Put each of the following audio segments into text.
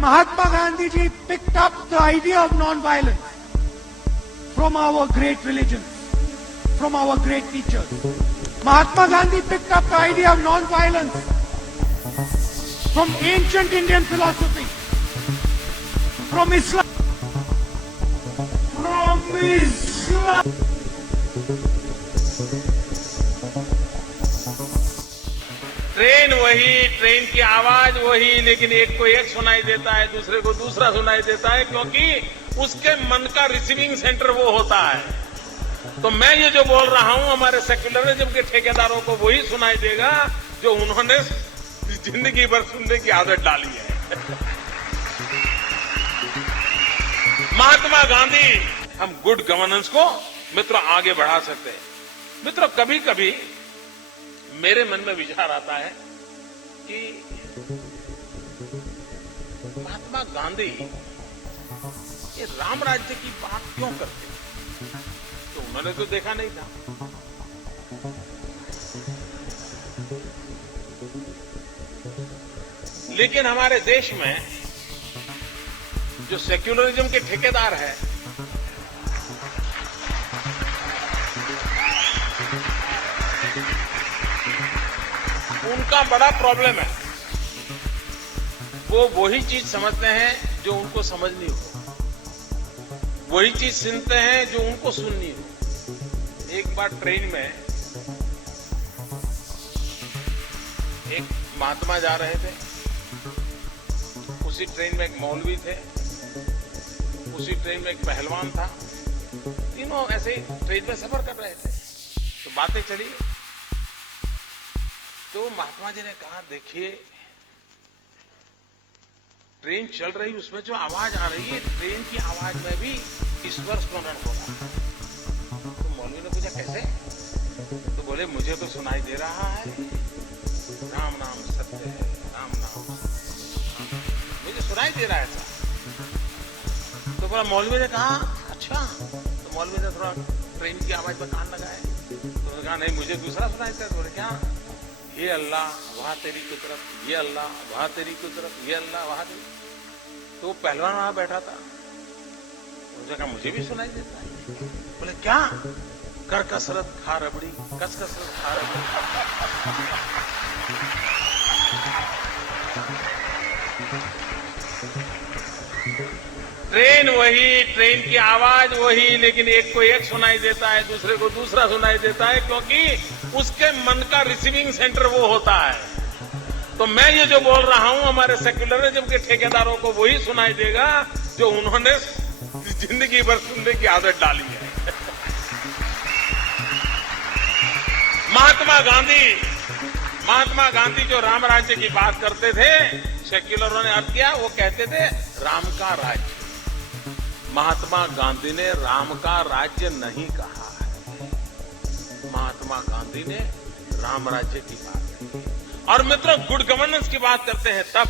Mahatma Gandhi ji picked up the idea of non-violence from our great religions, from our great teachers. Mahatma Gandhi picked up the idea of non-violence from ancient Indian philosophy, from Islam. Train वही, train की आवाज वही, लेकिन एक को एक सुनाई देता है, दूसरे को दूसरा सुनाई देता है, क्योंकि उसके मन का रिसीविंग सेंटर वो होता है। तो मैं ये जो बोल रहा हूं, हमारे सेक्युलरिज्म के ठेकेदारों को वही सुनाई देगा जो उन्होंने जिंदगी भर सुनने की आदत डाली है। महात्मा गांधी, हम गुड गवर्नेंस को मित्रों आगे बढ़ा सकते हैं। मित्रों, कभी कभी मेरे मन में विचार आता है कि महात्मा गांधी ये राम राज्य की बात क्यों करते हैं? तो उन्होंने तो देखा नहीं था। लेकिन हमारे देश में जो सेक्युलरिज्म के ठेकेदार है, उनका बड़ा प्रॉब्लम है। वो वही चीज समझते हैं जो उनको समझनी हो, वही चीज सुनते हैं जो उनको सुननी हो। एक बार ट्रेन में एक महात्मा जा रहे थे, उसी ट्रेन में एक मौलवी थे, उसी ट्रेन में एक पहलवान था। तीनों ऐसे ट्रेन में सफर कर रहे थे, तो बातें चली। तो महात्मा जी ने कहा, देखिए ट्रेन चल रही, उसमें जो आवाज आ रही है, ट्रेन की आवाज में भी ईश्वर स्मरण हो रहा है। तो मौलवी ने पूछा कैसे? तो बोले, मुझे तो सुनाई दे रहा है राम नाम सत्य है, राम नाम मुझे सुनाई दे रहा है ऐसा। तो बोला, मौलवी ने कहा अच्छा। तो मौलवी ने थोड़ा ट्रेन की आवाज पर कान लगाए, तो उन्होंने कहा नहीं, मुझे दूसरा सुनाई देता है। बोले क्या? ये अल्लाह वहां तेरी कुदरत, ये अल्लाह वहां तेरी कुदरत, ये अल्लाह वहां तेरी। तो पहलवान वहां बैठा था, उसने कहा मुझे भी सुनाई देता है। बोले क्या? कर कसरत खा रबड़ी, कस कसरत खा रबड़ी। ट्रेन वही, ट्रेन की आवाज वही, लेकिन एक को एक सुनाई देता है, दूसरे को दूसरा सुनाई देता है, क्योंकि उसके मन का रिसीविंग सेंटर वो होता है। तो मैं ये जो बोल रहा हूं, हमारे सेक्युलरिज्म के ठेकेदारों को वही सुनाई देगा जो उन्होंने जिंदगी भर सुनने की आदत डाली है। महात्मा गांधी जो राम राज्य की बात करते थे, सेक्युलरों ने अर्थ किया, वो कहते थे राम का राज्य। महात्मा गांधी ने राम का राज्य नहीं कहा है, महात्मा गांधी ने राम राज्य की बात कही। और मित्रों, गुड गवर्नेंस की बात करते हैं तब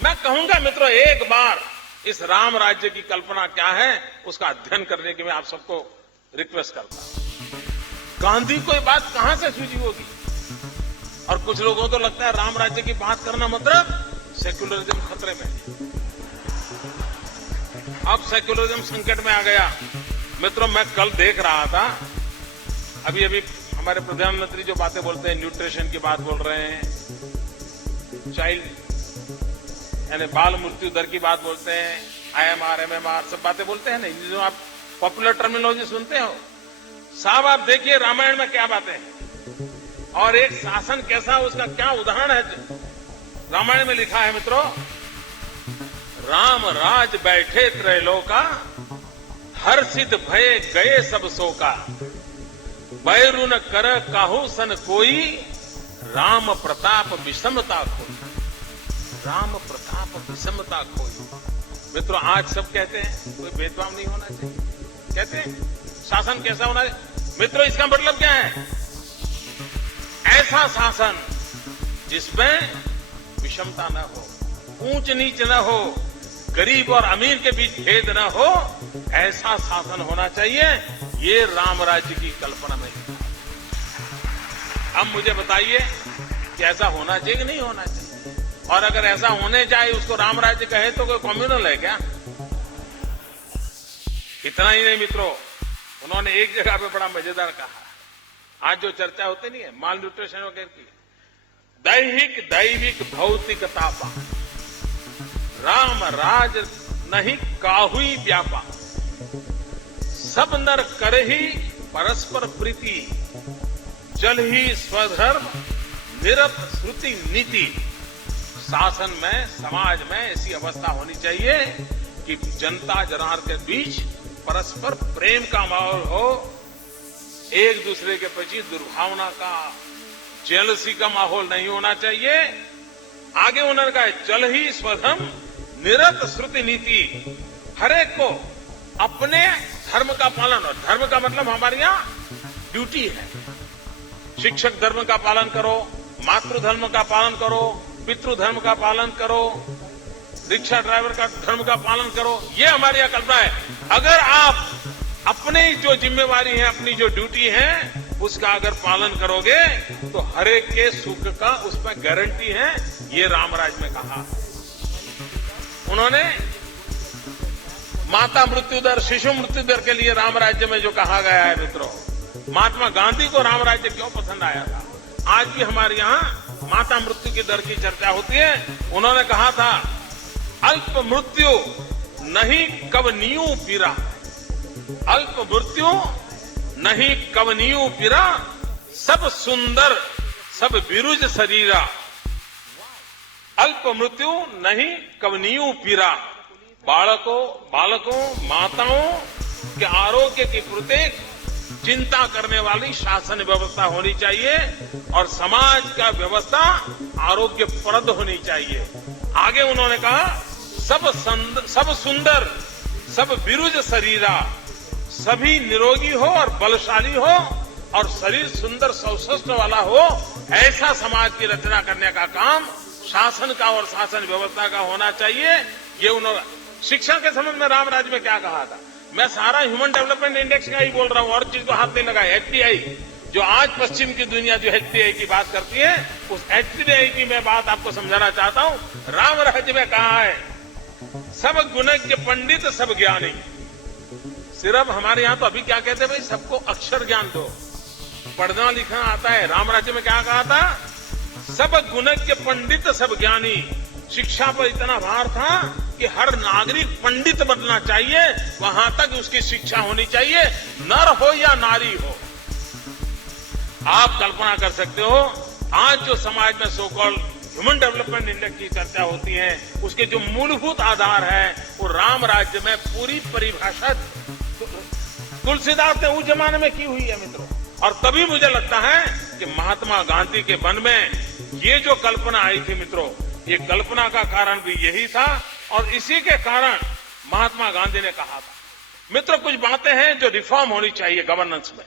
मैं कहूंगा मित्रों, एक बार इस राम राज्य की कल्पना क्या है उसका अध्ययन करने की मैं आप सबको रिक्वेस्ट करता हूं। गांधी को ये बात कहां से सूझी होगी? और कुछ लोगों को तो लगता है राम राज्य की बात करना मतलब सेक्युलरिज्म खतरे में है। अब सेक्युलरिज्म संकट में आ गया। मित्रों, मैं कल देख रहा था, अभी हमारे प्रधानमंत्री जो बातें बोलते हैं, न्यूट्रिशन की बात बोल रहे हैं, चाइल्ड यानी बाल मृत्यु दर की बात बोलते हैं, IMR, MMR सब बातें बोलते हैं नहीं, जो आप पॉपुलर टर्मिनोलॉजी सुनते हो। साहब आप देखिए रामायण में क्या बातें हैं और एक शासन कैसा, उसका क्या उदाहरण है रामायण में लिखा है। मित्रों, राम राज बैठे त्रैलोका, हर्षित भय गए सब शोका, बैरु न कर काहू सन कोई, राम प्रताप विषमता खोई, राम प्रताप विषमता खोई। मित्रों, आज सब कहते हैं कोई भेदभाव नहीं होना चाहिए, कहते हैं शासन कैसा होना चाहिए। मित्रों, इसका मतलब क्या है? ऐसा शासन जिसमें विषमता न हो, ऊंच नीच न हो, गरीब और अमीर के बीच भेद न हो, ऐसा शासन होना चाहिए। ये राम राज्य की कल्पना में है। अब मुझे बताइए कि ऐसा होना चाहिए कि नहीं होना चाहिए? और अगर ऐसा होने जाए उसको राम राज्य कहे तो कोई कम्युनल है क्या? इतना ही नहीं मित्रों, उन्होंने एक जगह पे बड़ा मजेदार कहा, आज जो चर्चा होती नहीं है माल न्यूट्रिशन वगैरह की, दैहिक दैविक भौतिक तापा राम राज नहीं काहुई व्यापा, सब नर कर ही परस्पर प्रीति, जल ही स्वधर्म निरत श्रुति नीति। शासन में समाज में ऐसी अवस्था होनी चाहिए कि जनता जनार्दन के बीच परस्पर प्रेम का माहौल हो, एक दूसरे के प्रति दुर्भावना का जेलसी का माहौल नहीं होना चाहिए। आगे उन्होंने कहा चल ही स्वधर्म निरत श्रुति नीति, हर एक को अपने धर्म का पालन, और धर्म का मतलब हमारे यहां ड्यूटी है। शिक्षक धर्म का पालन करो, मातृ धर्म का पालन करो, पितृ धर्म का पालन करो, रिक्शा ड्राइवर का धर्म का पालन करो, ये हमारी यहां कल्पना है। अगर आप अपनी जो जिम्मेवारी है, अपनी जो ड्यूटी है, उसका अगर पालन करोगे तो हर एक के सुख का उसमें गारंटी है, ये रामराज में कहा। उन्होंने माता मृत्यु दर, शिशु मृत्यु दर के लिए राम राज्य में जो कहा गया है मित्रों, महात्मा गांधी को राम राज्य क्यों पसंद आया था? आज भी हमारे यहां माता मृत्यु की दर की चर्चा होती है। उन्होंने कहा था अल्प मृत्यु नहीं कवनीयु पीरा, अल्प मृत्यु नहीं कवनीयु पीरा, सब सुंदर सब बिरुज शरीरा, अल्प मृत्यु नहीं कवनीयु पीरा। बालकों माताओं के आरोग्य की प्रत्येक चिंता करने वाली शासन व्यवस्था होनी चाहिए और समाज का व्यवस्था आरोग्यप्रद होनी चाहिए। आगे उन्होंने कहा सब सुंदर सब बिरुज शरीरा, सभी निरोगी हो और बलशाली हो और शरीर सुंदर सौष्ठव वाला हो, ऐसा समाज की रचना करने का काम शासन का और शासन व्यवस्था का होना चाहिए। ये उन्होंने शिक्षा के संबंध में राम राज्य में क्या कहा था? मैं सारा ह्यूमन डेवलपमेंट इंडेक्स का ही बोल रहा हूं और चीज को हाथ नहीं लगाया। एचडीआई जो आज पश्चिम की दुनिया जो एचडीआई की बात करती है, उस एचडीआई की मैं बात आपको समझाना चाहता हूं। राम राज्य में कहा है सब गुणज्ञ पंडित सब ज्ञानी। सिर्फ हमारे यहां तो अभी क्या कहते हैं भाई, सबको अक्षर ज्ञान दो, पढ़ना लिखना आता है। राम राज्य में क्या कहा था? सब गुणज्ञ पंडित सब ज्ञानी। शिक्षा पर इतना भार था कि हर नागरिक पंडित बनना चाहिए, वहां तक उसकी शिक्षा होनी चाहिए, नर हो या नारी हो। आप कल्पना कर सकते हो आज जो समाज में so called human development index की चर्चा होती है, उसके जो मूलभूत आधार है वो राम राज्य में पूरी परिभाषा तुलसीदास ने उस जमाने में की हुई है मित्रों। और तभी मुझे लगता है कि महात्मा गांधी के मन में ये जो कल्पना आई थी मित्रों, ये कल्पना का कारण भी यही था और इसी के कारण महात्मा गांधी ने कहा था। मित्रों, कुछ बातें हैं जो रिफॉर्म होनी चाहिए गवर्नेंस में।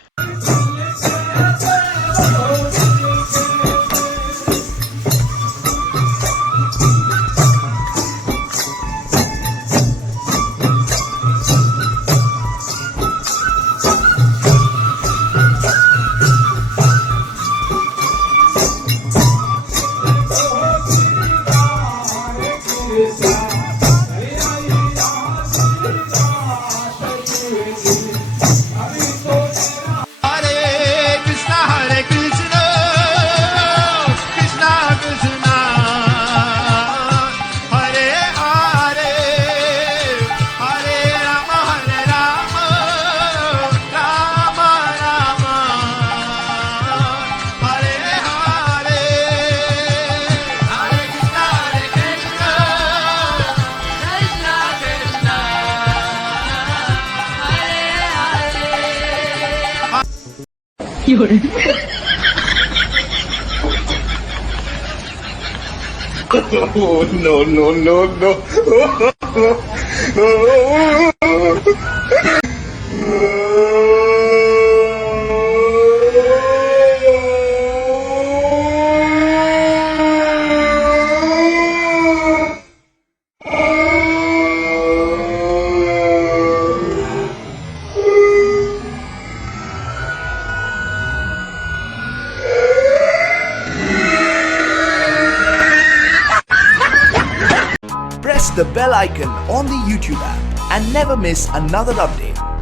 Oh, no, no, no, no. press the bell icon on the YouTube app and never miss another update.